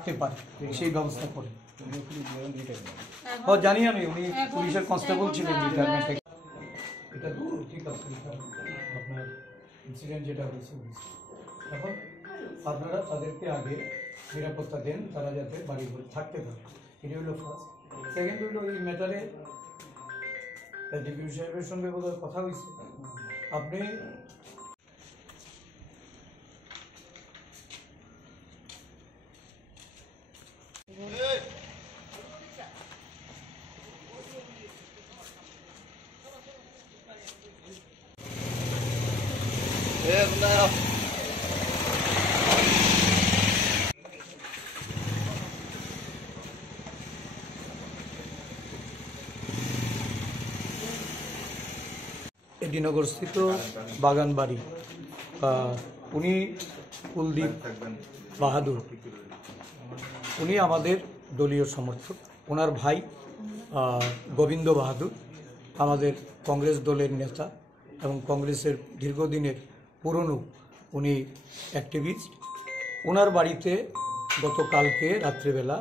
থাকতে পারে সেই ব্যবস্থা করে। জানি আমি, উনি পুলিশের কনস্টেবল ছিলেন রিটায়ারমেন্টে। এটা ঠিক আছে, আপনার ইনসিডেন্ট যেটা হয়েছে এখন আপনারা তাদেরকে আগে নিরাপত্তা দেন, তারা যাতে বাড়ি ঘরে থাকতে পারে। এটি হলো ফার্স্ট। সেকেন্ড হইলো এই ম্যাটারে ডিপিও সাহেবের সঙ্গে বোধহয় কথা হয়েছে, আপনি এডিনগরস্থিত বাগানবাড়ি, উনি কুলদীপ বাহাদুর, উনি আমাদের দলীয় সমর্থক। ওনার ভাই গোবিন্দ বাহাদুর আমাদের কংগ্রেস দলের নেতা এবং কংগ্রেসের দীর্ঘদিনের পুরনো উনি অ্যাক্টিভিস্ট। ওনার বাড়িতে গতকালকে রাত্রেবেলা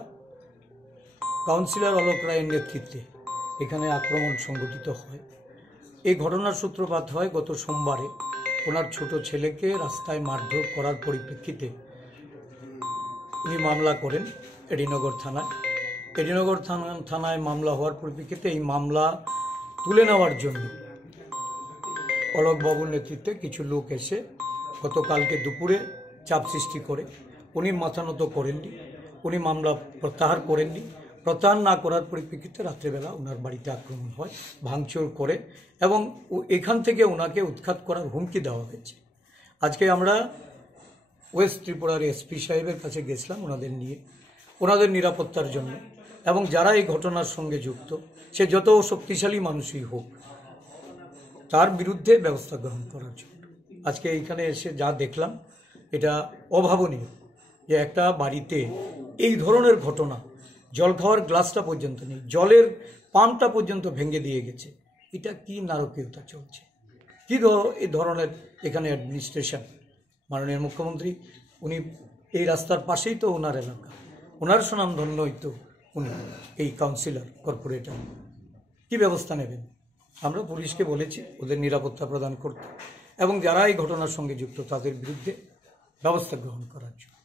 কাউন্সিলর অলোক রায়ের নেতৃত্বে এখানে আক্রমণ সংঘটিত হয়। এই ঘটনার সূত্রপাত হয় গত সোমবারে। ওনার ছোট ছেলেকে রাস্তায় মারধর করার পরিপ্রেক্ষিতে উনি মামলা করেন এডিনগর থানায়। এডিনগর থানায় মামলা হওয়ার পরিপ্রেক্ষিতে এই মামলা তুলে নেওয়ার জন্য অলোকবাবুর নেতৃত্বে কিছু লোক এসে গতকালকে দুপুরে চাপ সৃষ্টি করে উনি মাথা নত করেননি, উনি মামলা প্রত্যাহার করেননি। প্রত্যাহার না করার পরিপ্রেক্ষিতে রাত্রেবেলা ওনার বাড়িতে আক্রমণ হয়, ভাঙচুর করে এবং এখান থেকে ওনাকে উৎখাত করার হুমকি দেওয়া হয়েছে। আজকে আমরা ওয়েস্ট ত্রিপুরার এসপি সাহেবের কাছে গেছিলাম ওনাদের নিয়ে, ওনাদের নিরাপত্তার জন্য, এবং যারা এই ঘটনার সঙ্গে যুক্ত সে যত শক্তিশালী মানুষই হোক তার বিরুদ্ধে ব্যবস্থা গ্রহণ করার জন্য। আজকে এইখানে এসে যা দেখলাম এটা অভাবনীয় যে একটা বাড়িতে এই ধরনের ঘটনা, জল খাওয়ার গ্লাসটা পর্যন্ত নেই, জলের পাম্পটা পর্যন্ত ভেঙে দিয়ে গেছে। এটা কি নারকীয়তা চলছে, কি এই ধরনের এখানে অ্যাডমিনিস্ট্রেশন। মাননীয় মুখ্যমন্ত্রী উনি এই রাস্তার পাশেই তো ওনার এলাকা, ওনার সুনামধন্যই তো উনি এই কাউন্সিলর কর্পোরেটর, কি ব্যবস্থা নেবেন? আমরা পুলিশকে বলেছি ওদের নিরাপত্তা প্রদান করতে এবং যারা এই ঘটনার সঙ্গে যুক্ত তাদের বিরুদ্ধে ব্যবস্থা গ্রহণ করার জন্য।